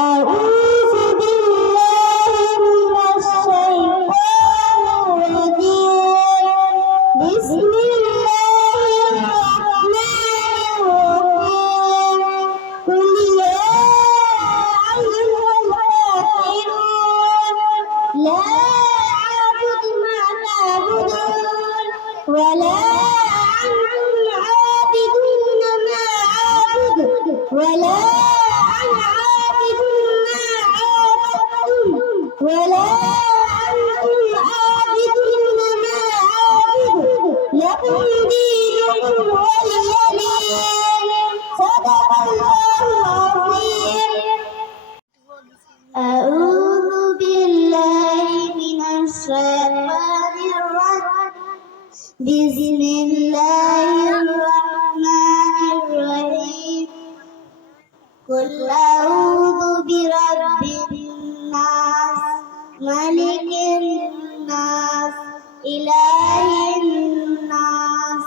أعوذ بالله من الشيطان الرجيم بسم الله الرحمن الرحيم قل يا أيها الكافرون لا أعبد ما تعبدون ولا أنتم عابدون ما أعبد ولا ولا أنتم عابدون ما أعبد لكم دينكم ولي دين صدق الله العظيم. أعوذ بالله من الشيطان الرجيم بسم الله الرحمن الرحيم قل أعوذ برب الناس ملك الناس إله الناس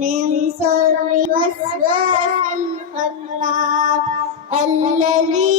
من شر الوسواس الخناس الذي